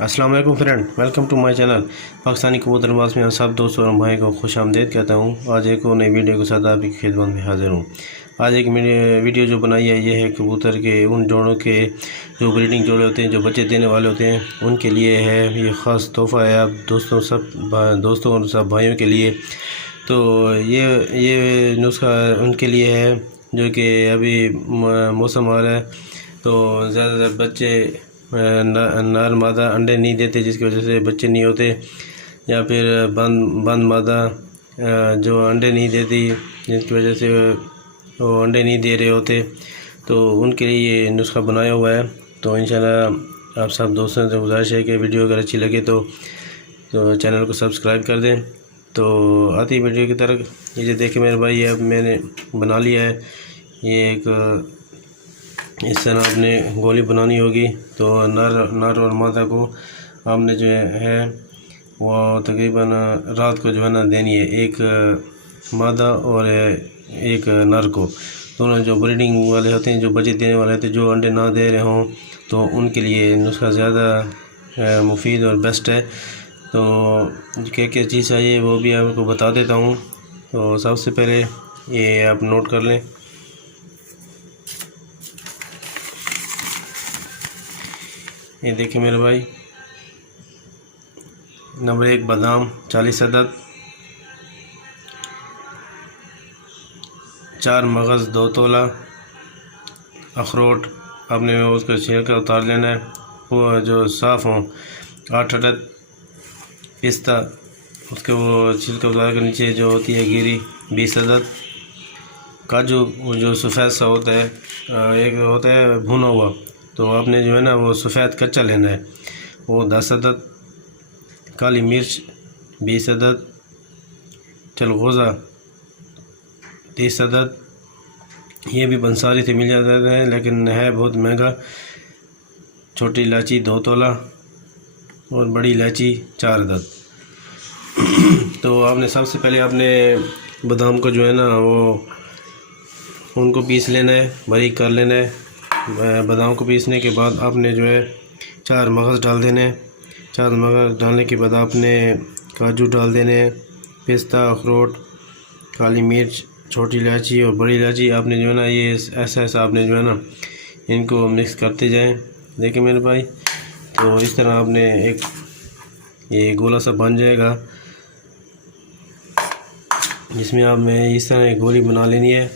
अस्सलाम वालेकुम friend, welcome to my channel Pakistani कबूतरबाज में सब दोस्तों और भाई को खुश आमदीद कहता हूँ। आज एक और नई वीडियो के साथ आपकी खिदमत में हाजिर हूँ। आज एक वीडियो जो बनाई है ये है कबूतर के उन जोड़ों के जो ब्रीडिंग जोड़े होते हैं, जो बच्चे देने वाले होते हैं, उनके लिए है। ये ख़ास तोहफ़ा है आप दोस्तों और सब भाइयों के लिए। तो ये नुस्खा उनके लिए है जो कि अभी मौसम आ रहा है तो ज़्यादा बच्चे नर मादा अंडे नहीं देते, जिसकी वजह से बच्चे नहीं होते, या फिर बंद मादा जो अंडे नहीं देती, जिसकी वजह से वो अंडे नहीं दे रहे होते। तो उनके लिए ये नुस्खा बनाया हुआ है। तो इंशाल्लाह आप सब दोस्तों से गुजारिश है कि वीडियो अगर अच्छी लगे तो चैनल को सब्सक्राइब कर दें। तो आती वीडियो की तरफ। ये देखें मेरे भाई, अब मैंने बना लिया है। ये एक इस तरह आपने गोली बनानी होगी। तो नर और मादा को आपने जो है वो तकरीबन रात को जो है ना देनी है, एक मादा और एक नर को। दोनों जो ब्रीडिंग वाले होते हैं, जो बच्चे देने वाले होते हैं, जो अंडे ना दे रहे हों, तो उनके लिए नुस्खा ज़्यादा मुफीद और बेस्ट है। तो क्या क्या चीज़ चाहिए वो भी आपको बता देता हूँ। तो सबसे पहले ये आप नोट कर लें। ये देखिए मेरे भाई, नंबर 1 बादाम 40 अदद, 4 मगज़ 2 तोला, अखरोट आपने उसका छिलका उतार लेना है, वो जो साफ़ हों, 8 अदद पिस्ता, उसके वो छिलका उतार कर नीचे जो होती है गिरी 20 अदद, काजू वो जो सफ़ेद सा होता है, एक होता है भुना हुआ, तो आपने जो है ना वो सफ़ेद कच्चा लेना है, वो 10 अदद, काली मिर्च 20 अदद, चलगोज़ा 30 अदद। ये भी बंसारी से मिल जाता है लेकिन है बहुत महंगा। छोटी इलायची 2 तोला और बड़ी इलायची 4 अदद। तो आपने सबसे पहले आपने बादाम को जो है ना वो उनको पीस लेना है, बारीक कर लेना है। बादाम को पीसने के बाद आपने जो है 4 मगज़ डाल देने हैं। 4 मगज़ डालने के बाद आपने काजू डाल देने हैं, पिस्ता, अखरोट, काली मिर्च, छोटी इलायची और बड़ी इलायची। आपने जो है ना ये ऐसा आपने जो है ना इनको मिक्स करते जाएं। देखिए मेरे भाई, तो इस तरह आपने एक ये गोला सा बन जाएगा, जिसमें आपने इस तरह एक गोली बना लेनी है।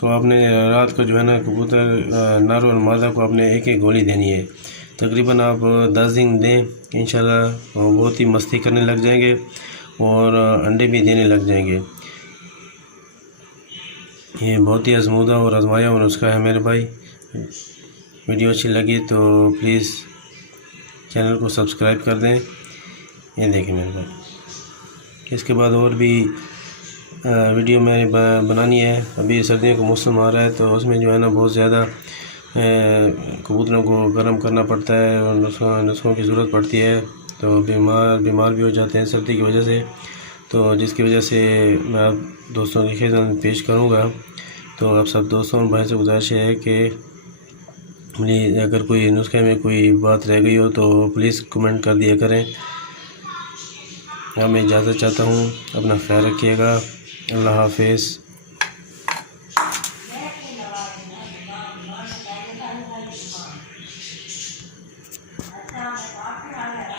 तो आपने रात को जो है ना कबूतर नर और मादा को आपने एक एक गोली देनी है। तकरीबन आप 10 दिन दें, इंशाल्लाह वो बहुत ही मस्ती करने लग जाएंगे और अंडे भी देने लग जाएंगे। ये बहुत ही आजमूदा और आजमाया हुआ नुस्खा है मेरे भाई। वीडियो अच्छी लगी तो प्लीज़ चैनल को सब्सक्राइब कर दें। ये देखें मेरे भाई, इसके बाद और भी वीडियो मैंने बनानी है। अभी सर्दियों का मौसम आ रहा है तो उसमें जो है ना बहुत ज़्यादा कबूतरों को गर्म करना पड़ता है और नुस्खों की ज़रूरत पड़ती है। तो बीमार भी हो जाते हैं सर्दी की वजह से। तो जिसकी वजह से मैं आप दोस्तों की खिदमत पेश करूँगा। तो आप सब दोस्तों और भाई से गुजारिश है कि प्लीज़ अगर कोई नुस्खे में कोई बात रह गई हो तो प्लीज़ कमेंट कर दिया करें। मैं इजाज़त चाहता हूँ, अपना ख्याल रखिएगा। अल्लाह हाफिज़।